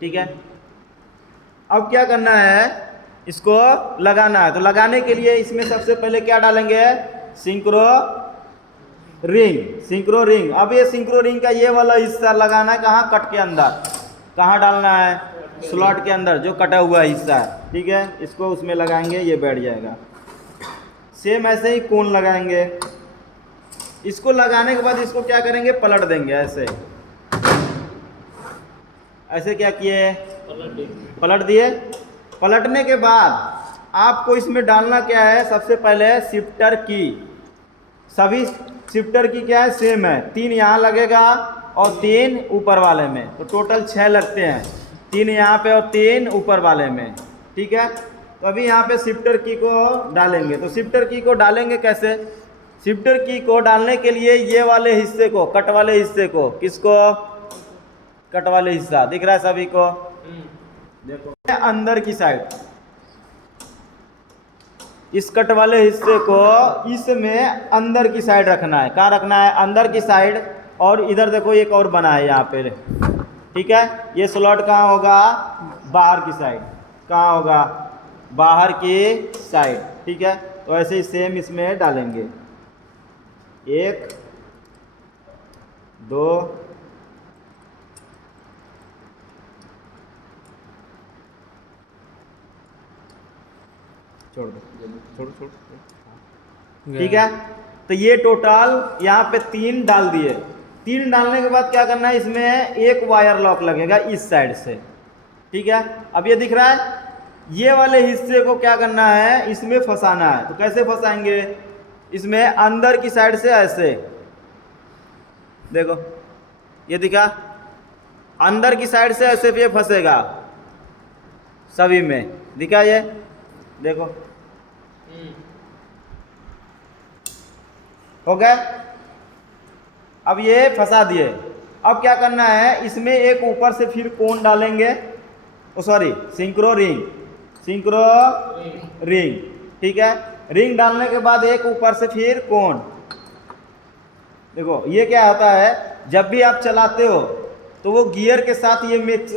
ठीक है। अब क्या करना है, इसको लगाना है। तो लगाने के लिए इसमें सबसे पहले क्या डालेंगे, सिंक्रो रिंग। सिंक्रो रिंग, अब ये सिंक्रो रिंग का ये वाला हिस्सा लगाना है कहाँ, कट के अंदर। कहाँ डालना है, स्लॉट के अंदर, जो कटा हुआ हिस्सा है, ठीक है। इसको उसमें लगाएंगे, ये बैठ जाएगा। सेम ऐसे ही कोन लगाएंगे। इसको लगाने के बाद इसको क्या करेंगे, पलट देंगे ऐसे। ऐसे क्या किए, पलट दिए। पलटने के बाद आपको इसमें डालना क्या है, सबसे पहले शिफ्टर की। सभी शिफ्टर की क्या है, सेम है। 3 यहाँ लगेगा और 3 ऊपर वाले में, तो टोटल 6 लगते हैं। 3 यहाँ पे और 3 ऊपर वाले में, ठीक है। तो अभी यहाँ पे शिफ्टर की को डालेंगे। तो शिफ्टर की को डालेंगे कैसे, शिफ्टर की को डालने के लिए ये वाले हिस्से को, कट वाले हिस्से को, किसको, कट वाले हिस्सा दिख रहा है सभी को, देखो अंदर की साइड, इस कट वाले हिस्से को इसमें अंदर की साइड रखना है। कहाँ रखना है, अंदर की साइड। और इधर देखो एक और बना है यहाँ पे, ठीक है। ये स्लॉट कहाँ होगा, बाहर की साइड। कहाँ होगा, बाहर की साइड, ठीक है। तो ऐसे ही सेम इसमें डालेंगे, 1 2 छोड़ दो, ठीक है। तो ये टोटल यहाँ पे 3 डाल दिए। 3 डालने के बाद क्या करना है, इसमें एक वायर लॉक लगेगा इस साइड से, ठीक है। अब ये दिख रहा है, ये वाले हिस्से को क्या करना है, इसमें फंसाना है। तो कैसे फंसाएंगे, इसमें अंदर की साइड से ऐसे, देखो ये दिखा, अंदर की साइड से ऐसे ये फंसेगा सभी में, दिखा ये, देखो हो गया। अब ये फंसा दिए। अब क्या करना है, इसमें एक ऊपर से फिर कोन डालेंगे, sorry synchro ring, synchro ring, ठीक है। रिंग डालने के बाद एक ऊपर से फिर कोन। देखो ये क्या होता है, जब भी आप चलाते हो तो वो गियर के साथ ये मिक्स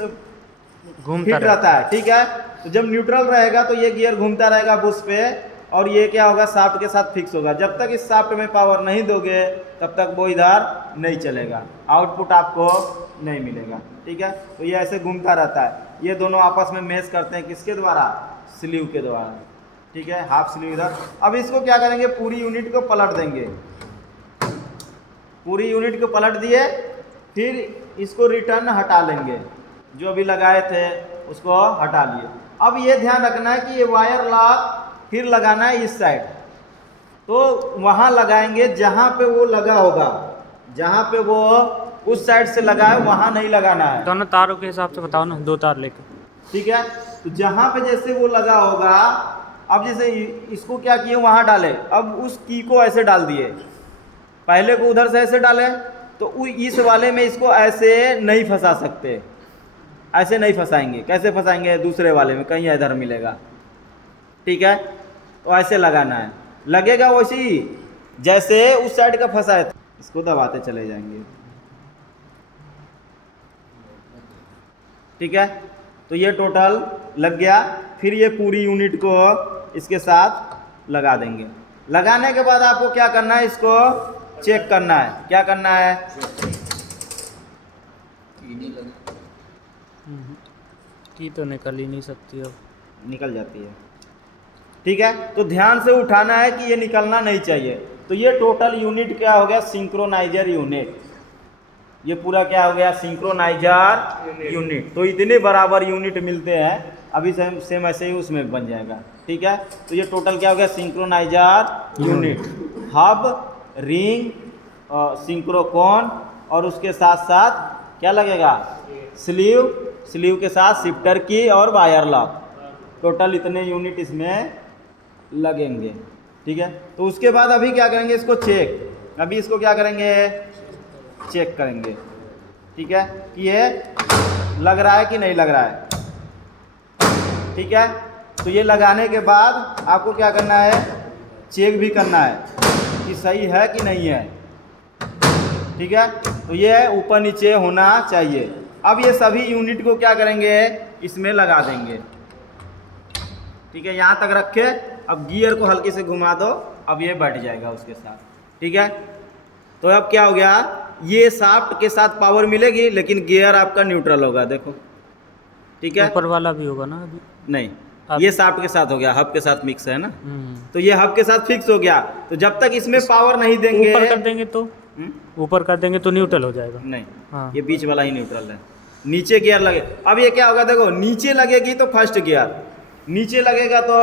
घूमता रहता है, ठीक है। तो जब न्यूट्रल रहेगा तो ये गियर घूमता रहेगा बुश पे, और ये क्या होगा, शाफ्ट के साथ फिक्स होगा। जब तक इस शाफ्ट में पावर नहीं दोगे तब तक वो इधर नहीं चलेगा, आउटपुट आपको नहीं मिलेगा, ठीक है। तो ये ऐसे घूमता रहता है। ये दोनों आपस में मैच करते हैं, किसके द्वारा, स्लीव के द्वारा, ठीक है। हाफ स्लीव इधर। अब इसको क्या करेंगे, पूरी यूनिट को पलट देंगे। पूरी यूनिट को पलट दिए, फिर इसको रिटर्न हटा लेंगे, जो अभी लगाए थे उसको हटा लिए। अब ये ध्यान रखना है कि ये वायर लॉक फिर लगाना है इस साइड। तो वहाँ लगाएंगे जहाँ पे वो लगा होगा, जहाँ पे वो उस साइड से लगा है वहाँ नहीं लगाना है। दोनों तारों के हिसाब से बताओ ना, 2 तार लेकर, ठीक है। तो जहाँ पे जैसे वो लगा होगा, अब जैसे इसको क्या किए, वहाँ डाले। अब उस की को ऐसे डाल दिए, पहले को उधर से ऐसे डाले, तो इस वाले में इसको ऐसे नहीं फंसा सकते, ऐसे नहीं फंसाएंगे। कैसे फंसाएंगे, दूसरे वाले में कहीं इधर मिलेगा, ठीक है। तो ऐसे लगाना है, लगेगा वैसी जैसे उस साइड का फंसा है। इसको दबाते चले जाएंगे, ठीक है। तो ये टोटल लग गया। फिर ये पूरी यूनिट को इसके साथ लगा देंगे। लगाने के बाद आपको क्या करना है, इसको चेक करना है। क्या करना है, की तो निकल ही नहीं सकती, अब निकल जाती है, ठीक है। तो ध्यान से उठाना है कि ये निकलना नहीं चाहिए। तो ये टोटल यूनिट क्या हो गया, सिंक्रोनाइजर यूनिट। ये पूरा क्या हो गया, सिंक्रोनाइजर यूनिट। तो इतने बराबर यूनिट मिलते हैं, अभी सेम ऐसे ही उसमें बन जाएगा, ठीक है। तो ये टोटल क्या हो गया, सिंक्रोनाइजर यूनिट, हब, रिंग, सिंक्रोकोन, और उसके साथ साथ क्या लगेगा, स्लीव, स्लीव के साथ शिफ्टर की और वायर लॉक। टोटल इतने यूनिट इसमें लगेंगे, ठीक है। तो उसके बाद अभी क्या करेंगे, इसको चेक। अभी इसको क्या करेंगे, चेक करेंगे, ठीक है, कि ये लग रहा है कि नहीं लग रहा है, ठीक है। तो ये लगाने के बाद आपको क्या करना है, चेक भी करना है कि सही है कि नहीं है। ठीक है, तो ये ऊपर नीचे होना चाहिए। अब ये सभी यूनिट को क्या करेंगे, इसमें लगा देंगे। ठीक है, यहाँ तक रखे। अब गियर को हल्के से घुमा दो, अब ये बैठ जाएगा उसके साथ। ठीक है, तो अब क्या हो गया, ये शाफ्ट के साथ पावर मिलेगी लेकिन गियर आपका न्यूट्रल होगा। देखो, ठीक है, ऊपर वाला भी होगा ना अभी? नहीं, ये शाफ्ट के साथ हो गया, हब के साथ मिक्स है ना, हम्म। तो ये हब के साथ फिक्स हो गया। तो जब तक इसमें पावर नहीं देंगे, ऊपर कर देंगे तो ऊपर कर देंगे तो न्यूट्रल हो जाएगा। नहीं, हाँ। ये बीच वाला ही न्यूट्रल है। नीचे गियर लगे, अब ये क्या होगा, देखो नीचे लगेगी तो फर्स्ट गियर, नीचे लगेगा तो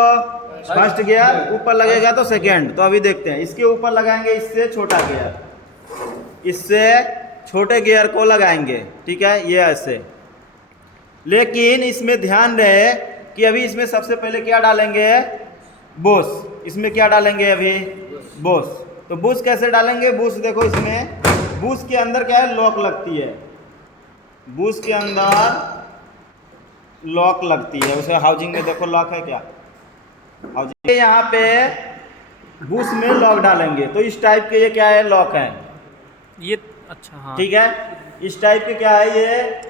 फर्स्ट गियर, ऊपर लगेगा तो सेकेंड। तो अभी देखते हैं, इसके ऊपर लगाएंगे इससे छोटा गियर, इससे छोटे गियर को लगाएंगे। ठीक है, ये ऐसे। लेकिन इसमें ध्यान रहे कि अभी इसमें सबसे पहले क्या डालेंगे, बुश। इसमें क्या डालेंगे अभी, बुश। तो बुश कैसे डालेंगे, बुश देखो, इसमें बुश के अंदर क्या है, लॉक लगती है। बुश के अंदर लॉक लगती है, उसे हाउसिंग में देखो लॉक है क्या, हाउसिंग यहाँ पे बुश में लॉक डालेंगे। तो इस टाइप के ये क्या है, लॉक है ये। अच्छा, हाँ। ठीक है, इस टाइप के क्या है, ये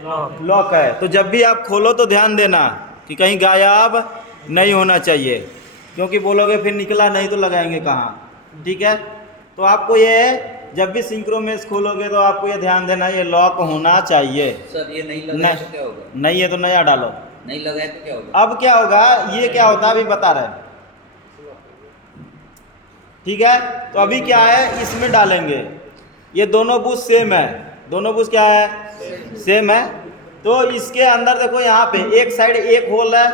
लॉक है। तो जब भी आप खोलो तो ध्यान देना कि कहीं गायब नहीं होना चाहिए, क्योंकि बोलोगे फिर निकला नहीं तो लगाएंगे कहाँ। ठीक है, तो आपको ये जब भी सिंक्रोमेश खोलोगे तो आपको ये ध्यान देना, ये लॉक होना चाहिए। सर ये नहीं लगाए तो क्या होगा? नहीं है तो नया डालो। नहीं लगाए तो क्या होगा? अब क्या होगा, ये क्या होता है अभी बता रहे हैं। ठीक है, तो अभी क्या है, इसमें डालेंगे। ये दोनों बुश सेम है, दोनों बुश क्या है, सेम है। तो इसके अंदर देखो, यहाँ पे एक साइड एक होल है,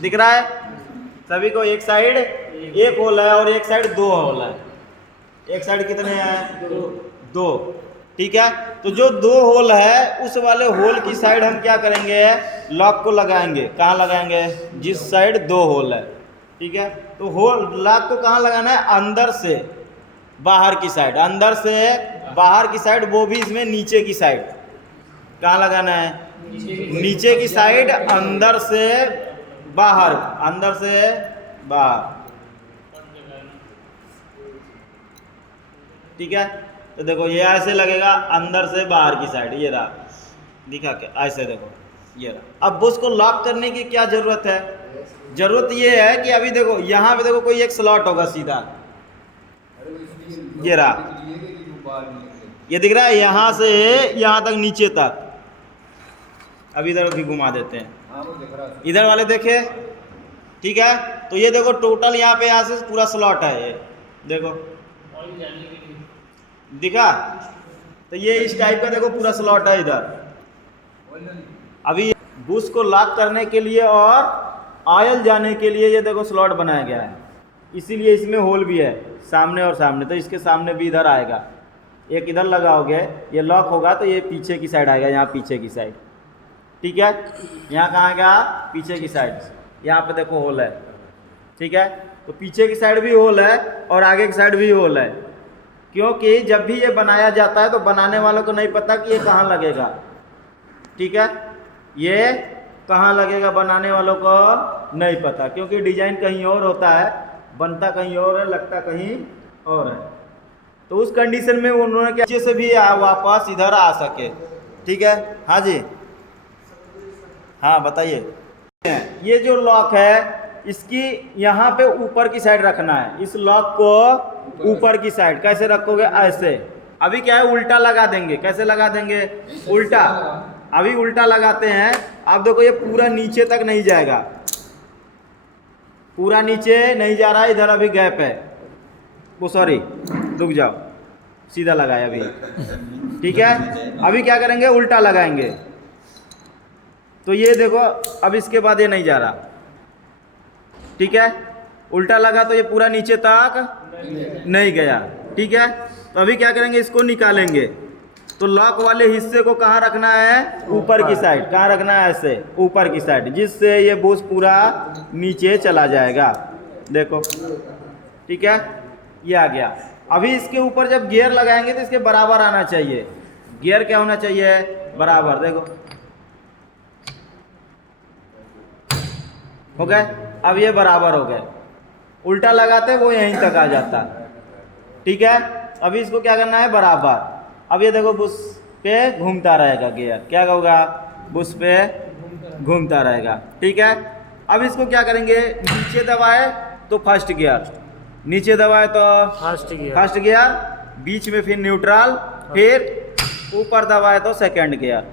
दिख रहा है सभी को, एक साइड एक होल है और एक साइड दो होल है। एक साइड कितने हैं, दो। ठीक है, तो जो दो होल है उस वाले होल की साइड हम क्या करेंगे, लॉक को लगाएंगे। कहाँ लगाएंगे, जिस साइड दो होल है। ठीक है, तो होल लॉक को कहाँ लगाना है, अंदर से बाहर की साइड, अंदर से बाहर की साइड, वो भी इसमें नीचे की साइड। कहाँ लगाना है, नीचे की साइड, अंदर से बाहर, अंदर से बाहर। ठीक है, तो देखो ये ऐसे लगेगा, अंदर से बाहर की साइड, ये रहा, दिखा के ऐसे देखो, ये रहा। अब उसको लॉक करने की क्या जरूरत है, जरूरत ये है कि अभी देखो यहाँ पे देखो कोई एक स्लॉट होगा सीधा, ये रहा, ये दिख रहा है, यहाँ से यहाँ तक नीचे तक। अब इधर भी घुमा देते हैं, इधर वाले देखे। ठीक है, तो ये देखो टोटल यहाँ पे, यहाँ से पूरा स्लॉट है, ये देखो दिखा। तो ये इस टाइप का देखो पूरा स्लॉट है इधर। अभी बुश को लॉक करने के लिए और ऑयल जाने के लिए ये देखो स्लॉट बनाया गया है, इसीलिए इसमें होल भी है सामने और सामने। तो इसके सामने भी इधर आएगा, एक इधर लगाओगे, ये लॉक होगा तो ये पीछे की साइड आएगा, यहाँ पीछे की साइड। ठीक है, यहाँ कहाँ आएगा, पीछे की साइड, यहाँ पे देखो होल है। ठीक है, तो पीछे की साइड भी होल है और आगे की साइड भी होल है, क्योंकि जब भी ये बनाया जाता है तो बनाने वालों को नहीं पता कि ये कहाँ लगेगा। ठीक है, ये कहाँ लगेगा बनाने वालों को नहीं पता, क्योंकि डिजाइन कहीं और होता है, बनता कहीं और है, लगता कहीं और है। तो उस कंडीशन में उन्होंने क्या से भी वापस इधर आ सके। ठीक है, हाँ जी, हाँ बताइए। ये जो लॉक है इसकी यहाँ पे ऊपर की साइड रखना है, इस लॉक को ऊपर की साइड। कैसे रखोगे, ऐसे। अभी क्या है, उल्टा लगा देंगे। कैसे लगा देंगे, उल्टा। अभी उल्टा लगाते हैं, आप देखो ये पूरा नीचे तक नहीं जाएगा, पूरा नीचे नहीं जा रहा है, इधर अभी गैप है, वो सॉरी रुक जाओ, सीधा लगाया अभी। ठीक है, अभी क्या करेंगे, उल्टा लगाएंगे। तो ये देखो अब इसके बाद ये नहीं जा रहा। ठीक है, उल्टा लगा तो ये पूरा नीचे तक नहीं गया। ठीक है, तो अभी क्या करेंगे, इसको निकालेंगे। तो लॉक वाले हिस्से को कहाँ रखना है, ऊपर की साइड। कहाँ रखना है, ऐसे ऊपर की साइड, जिससे ये बुश पूरा नीचे चला जाएगा। देखो, ठीक है, ये आ गया। अभी इसके ऊपर जब गियर लगाएंगे तो इसके बराबर आना चाहिए। गियर क्या होना चाहिए, बराबर। देखो हो गए। अब ये बराबर हो गए, उल्टा लगाते वो यहीं तक आ जाता। ठीक है, अभी इसको क्या करना है, बराबर। अब ये देखो बुश पे घूमता रहेगा गियर, क्या होगा, बुश पे घूमता रहेगा। ठीक है, अब इसको क्या करेंगे, नीचे दबाए तो फर्स्ट गियर, नीचे दबाए तो फर्स्ट गियर, बीच में फिर न्यूट्रल, फिर ऊपर दबाए तो सेकंड गियर।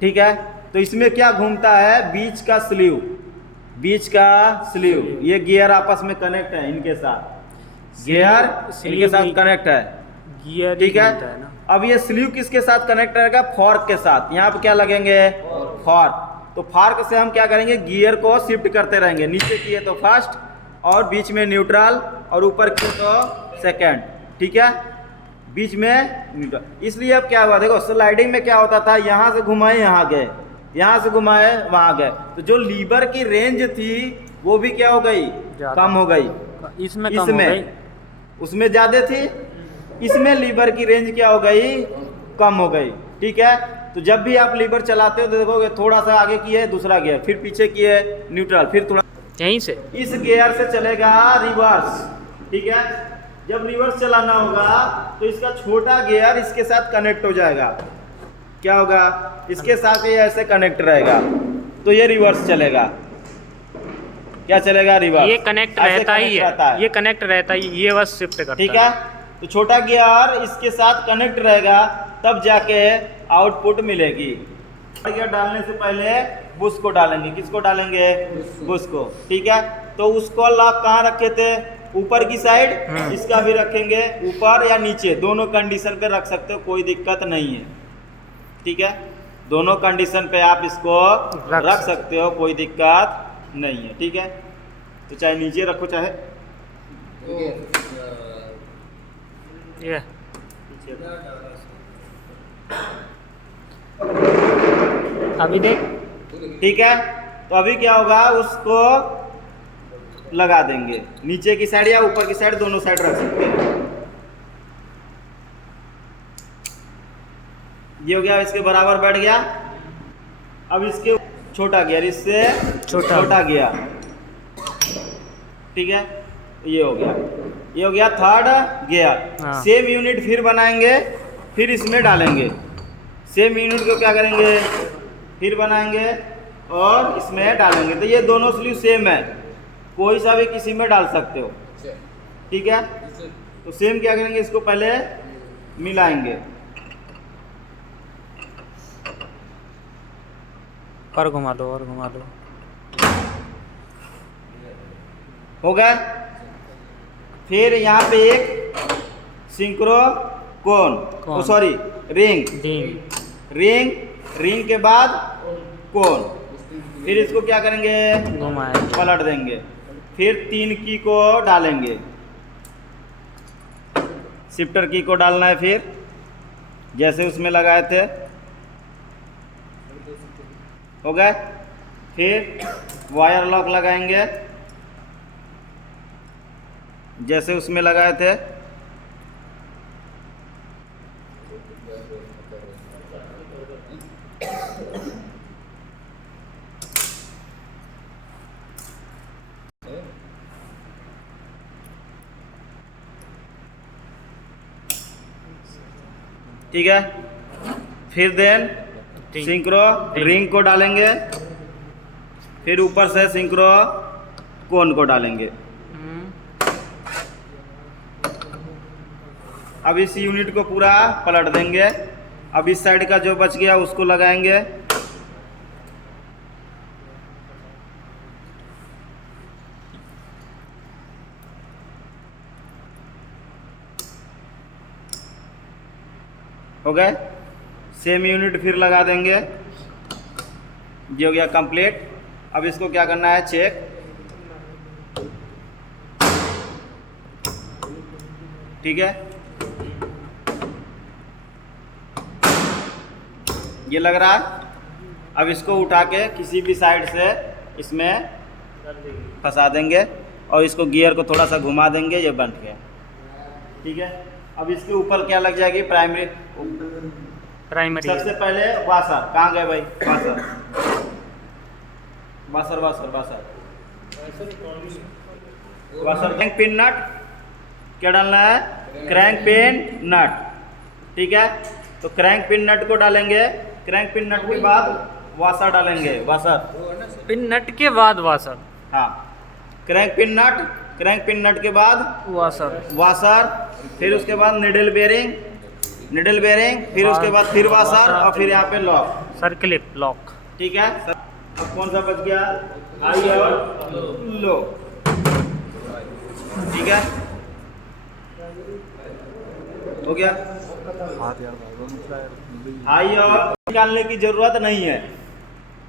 ठीक है, तो इसमें क्या घूमता है, बीच का स्लीव, बीच का स्लीव, ये गियर आपस में कनेक्ट है, इनके साथ गियर इनके साथ कनेक्ट है गियर। ठीक है, अब ये स्लीव किसके साथ कनेक्ट रहेगा, फॉर्क के साथ। यहाँ पे क्या लगेंगे, फॉर्क। तो फॉर्क से हम क्या करेंगे, गियर को शिफ्ट करते रहेंगे, नीचे किए तो फर्स्ट, और बीच में न्यूट्रल, और ऊपर किए तो सेकंड। ठीक है, बीच में न्यूट्रल। इसलिए अब क्या हुआ, देखो स्लाइडिंग में क्या होता था, यहाँ से घुमाए यहाँ गए, यहाँ से घुमाए वहाँ गए, तो जो लीवर की रेंज थी वो भी क्या हो गई, कम हो गई। इसमें उसमें ज़्यादा थी, इसमें लीवर की रेंज क्या हो गई, कम हो गई। ठीक है, तो जब भी आप लीवर चलाते हो तो देखोगे थोड़ा सा आगे किए दूसरा गियर, फिर पीछे किए न्यूट्रल, फिर थोड़ा यहीं से इस गियर से चलेगा रिवर्स। ठीक है, जब रिवर्स चलाना होगा तो इसका छोटा गियर इसके साथ कनेक्ट हो जाएगा, क्या होगा, इसके साथ ये ऐसे कनेक्ट रहेगा, तो ये रिवर्स चलेगा। क्या चलेगा, रिवर्स। ये कनेक्ट रहता ही है, ये कनेक्ट रहता ही, ये बस शिफ्ट करता है। ठीक है, तो छोटा गियर इसके साथ कनेक्ट रहेगा, तब जाके आउटपुट मिलेगी। गियर डालने से पहले बुश को डालेंगे, किसको डालेंगे, बुश को। ठीक है, तो उसको लॉक कहाँ रखे थे, ऊपर की साइड, इसका भी रखेंगे ऊपर या नीचे, दोनों कंडीशन पे रख सकते हो, कोई दिक्कत नहीं है। ठीक है, दोनों कंडीशन पे आप इसको रख सकते हो, कोई दिक्कत नहीं है। ठीक है, तो चाहे नीचे रखो चाहे ये अभी देख। ठीक है, तो अभी क्या होगा, उसको लगा देंगे, नीचे की साइड या ऊपर की साइड, दोनों साइड रख सकते हैं। ये हो गया, इसके बराबर बैठ गया। अब इसके छोटा गियर, इससे छोटा गियर। ठीक है, ये हो गया, ये हो गया थर्ड गियर। सेम यूनिट फिर बनाएंगे, फिर इसमें डालेंगे, सेम यूनिट को क्या करेंगे, फिर बनाएंगे और इसमें डालेंगे। तो ये दोनों स्लीव सेम है, कोई सा भी किसी में डाल सकते हो। ठीक है, तो सेम क्या करेंगे, इसको पहले मिलाएंगे, और घुमा दो, और घुमा दो, हो गए। फिर यहाँ पे एक सिंक्रो कोन, सॉरी रिंग, रिंग के बाद कोन, फिर इसको क्या करेंगे, घुमाएंगे, पलट देंगे, फिर 3 की को डालेंगे, शिफ्टर की को डालना है, फिर जैसे उसमें लगाए थे, हो गए। फिर वायर लॉक लगाएंगे, जैसे उसमें लगाए थे, ठीक है। फिर देन सिंक्रो रिंग को डालेंगे, फिर ऊपर से सिंक्रो कोन को डालेंगे। अब इस यूनिट को पूरा पलट देंगे। अब इस साइड का जो बच गया उसको लगाएंगे, हो गए। सेम यूनिट फिर लगा देंगे, ये हो गया कंप्लीट। अब इसको क्या करना है, चेक, ठीक है, ये लग रहा है। अब इसको उठा के किसी भी साइड से इसमें फंसा देंगे और इसको गियर को थोड़ा सा घुमा देंगे, ये बन गया, ठीक है। अब इसके ऊपर क्या लग जाएगी, प्राइमरी। सबसे पहले वाशर, कहाँ गए भाई, washer washer washer washer washer crank pin nut क्या डालना है? Crank pin nut. ठीक है, तो क्रैंक पिन नट को डालेंगे। क्रैंक पिन नट के बाद वाशर डालेंगे। वाशर पिन नट के बाद वाशर। हाँ, क्रैंक पिन नट, क्रैंक पिन नट के बाद वाशर। वाशर, फिर उसके बाद निडल बेरिंग, निडल बेरिंग, फिर उसके बाद फिर वाशर और फिर यहाँ पे लॉक। सर्किलिप लॉक। ठीक है, अब कौन सा बच गया? हाई और लो। ठीक है, हो गया। हाई और निकालने की जरूरत नहीं है।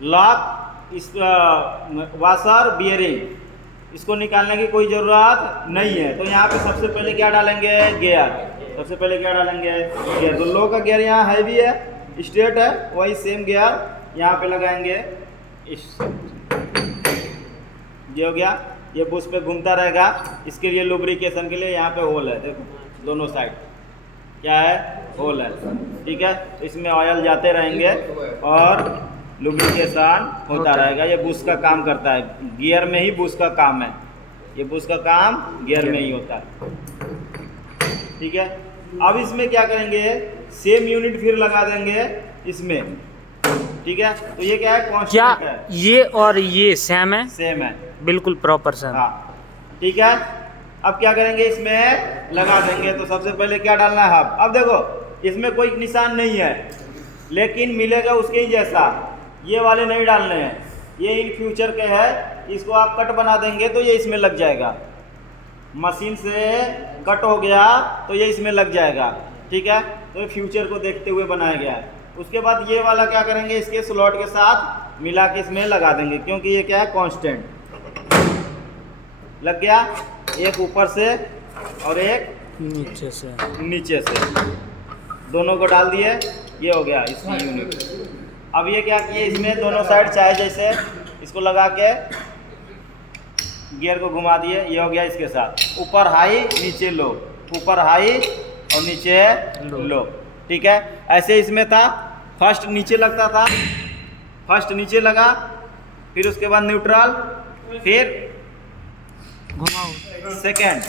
लॉक, इस वाशर, बियरिंग, इसको निकालने की कोई ज़रूरत नहीं है। तो यहाँ पे सबसे पहले क्या डालेंगे? गियर। सबसे पहले क्या डालेंगे? गियर। तो लो का गियर यहाँ हैवी है, स्ट्रेट है, वही सेम गियर यहाँ पे लगाएंगे। इस ये हो गया, ये बुश पे घूमता रहेगा। इसके लिए लुब्रिकेशन के लिए यहाँ पे होल है, देखो दोनों साइड क्या है? होल है। ठीक है, इसमें ऑयल जाते रहेंगे और लुब्रिकेशन होता रहेगा। ये बुश का काम करता है, गियर में ही बुश का काम है। ये बुश का काम गियर में ही होता है। ठीक है, अब इसमें क्या करेंगे? सेम यूनिट फिर लगा देंगे इसमें। ठीक है, तो ये क्या है? क्या कांस्टेंट है। ये और ये सेम है? सेम है, बिल्कुल प्रॉपर सेम। हाँ। ठीक है, अब क्या करेंगे? इसमें लगा देंगे। तो सबसे पहले क्या डालना है? हब। अब देखो इसमें कोई निशान नहीं है, लेकिन मिलेगा उसके ही जैसा। ये वाले नहीं डालने हैं, ये इन फ्यूचर के है। इसको आप कट बना देंगे तो ये इसमें लग जाएगा। मशीन से कट हो गया तो ये इसमें लग जाएगा। ठीक है, तो ये फ्यूचर को देखते हुए बनाया गया है। उसके बाद ये वाला क्या करेंगे? इसके स्लॉट के साथ मिला के इसमें लगा देंगे, क्योंकि ये क्या है? कांस्टेंट। लग गया, एक ऊपर से और एक नीचे से। नीचे से, दोनों को डाल दिए। ये हो गया इसकी यूनिट। अब ये क्या किए? इसमें दोनों साइड चाहे जैसे इसको लगा के गियर को घुमा दिए। ये हो गया इसके साथ, ऊपर हाई नीचे लो, ऊपर हाई और नीचे लो। ठीक है, ऐसे इसमें था। फर्स्ट नीचे लगता था, फर्स्ट नीचे लगा, फिर उसके बाद न्यूट्रल, फिर घुमाओ सेकेंड।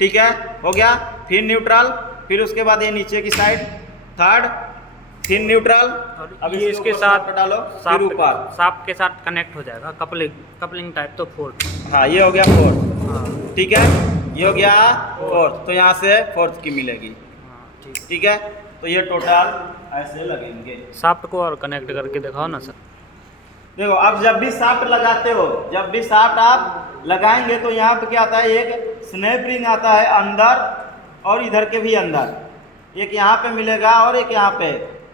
ठीक है, हो गया। फिर न्यूट्रल, फिर उसके बाद ये नीचे की साइड थर्ड, फिर न्यूट्रल। अब ये इसके साथ डालो, फिर ऊपर साफ के साथ कनेक्ट हो जाएगा। Coupling type. तो फोर्थ। हाँ, ये हो गया फोर्थ। हाँ ठीक है, ये हो गया फोर्थ। तो यहाँ से फोर्थ की मिलेगी। ठीक। ठीक है, तो ये टोटल ऐसे लगेंगे। साफ्ट को और कनेक्ट करके दिखाओ ना सर। देखो, अब जब भी साफ्ट लगाते हो, जब भी साफ्ट आप लगाएंगे तो यहाँ पे क्या आता है? एक स्नैप रिंग आता है अंदर और इधर के भी अंदर। एक यहाँ पे मिलेगा और एक यहाँ पे।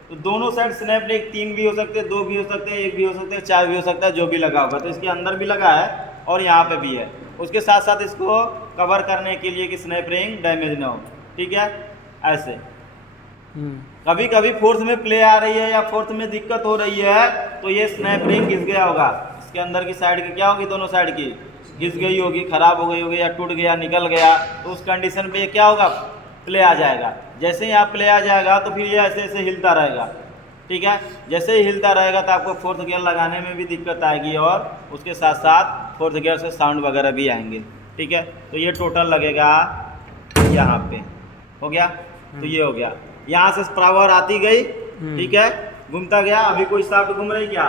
तो दोनों साइड स्नैप रिंग 3 भी हो सकते हैं, 2 भी हो सकते हैं, 1 भी हो सकते हैं, 4 भी हो सकता है, जो भी लगा होगा। तो इसके अंदर भी लगा है और यहाँ पे भी है। उसके साथ साथ इसको कवर करने के लिए कि स्नैप रिंग डैमेज ना हो। ठीक है, ऐसे। कभी कभी फोर्थ में प्ले आ रही है या फोर्थ में दिक्कत हो रही है तो ये स्नैप रिंग घिस गया होगा। इसके अंदर की साइड की क्या होगी? दोनों साइड की घिस गई होगी, खराब हो गई होगी, या टूट गया, निकल गया। तो उस कंडीशन पे ये क्या होगा? प्ले आ जाएगा। जैसे ही आप प्ले आ जाएगा तो फिर ये ऐसे ऐसे हिलता रहेगा। ठीक है, जैसे ही हिलता रहेगा तो आपको फोर्थ गियर लगाने में भी दिक्कत आएगी और उसके साथ साथ फोर्थ गियर से साउंड वगैरह भी आएंगे। ठीक है, तो ये टोटल लगेगा यहाँ पे। हो गया, तो ये हो गया। यहाँ से पावर आती गई। ठीक है, घूमता गया। अभी कोई साफ्ट घूम रही क्या?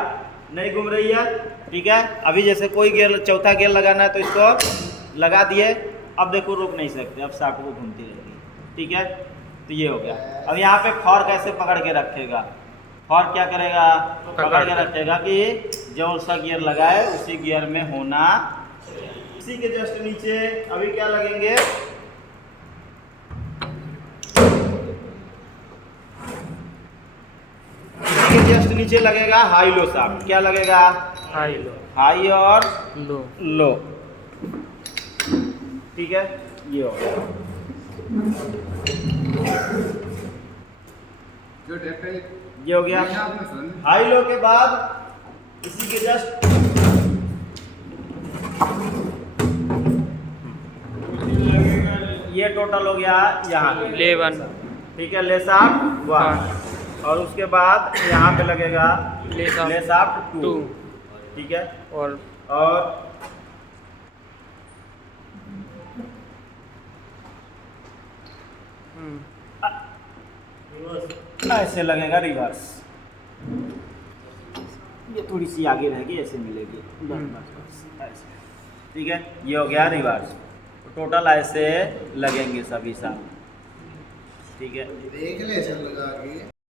नहीं घूम रही है। ठीक है, अभी जैसे कोई गियर, चौथा गियर लगाना है तो इसको लगा दिए। अब देखो रुक नहीं सकते, अब साफ्ट को घूमती रहेगी। ठीक है, तो ये हो गया। अब यहाँ पे फॉर्क कैसे पकड़ के रखेगा? फॉर्क क्या करेगा? पकड़ के रखेगा कि जो सा गियर लगाए उसी गियर में होना। इसी के जस्ट नीचे अभी क्या लगेंगे? इसके जस्ट नीचे लगेगा हाई लो शाफ्ट। क्या लगेगा? High low. हाई और लो। लो। ठीक है, ये हो गया। ये हो गया। हाई लो के बाद इसी के जस्ट ये टोटल हो गया यहाँ पे। ले 1। ठीक है, ले शाफ्ट 1 और उसके बाद यहाँ पे लगेगा ले शाफ्ट 2। ठीक है, और ऐसे लगेगा रिवर्स, ये थोड़ी सी आगे रहेगी, ऐसे मिलेगी, बस बस बस ऐसे। ठीक है, ये हो गया रिवर्स। टोटल ऐसे लगेंगे सभी साथ। ठीक है, देख ले चल लगा के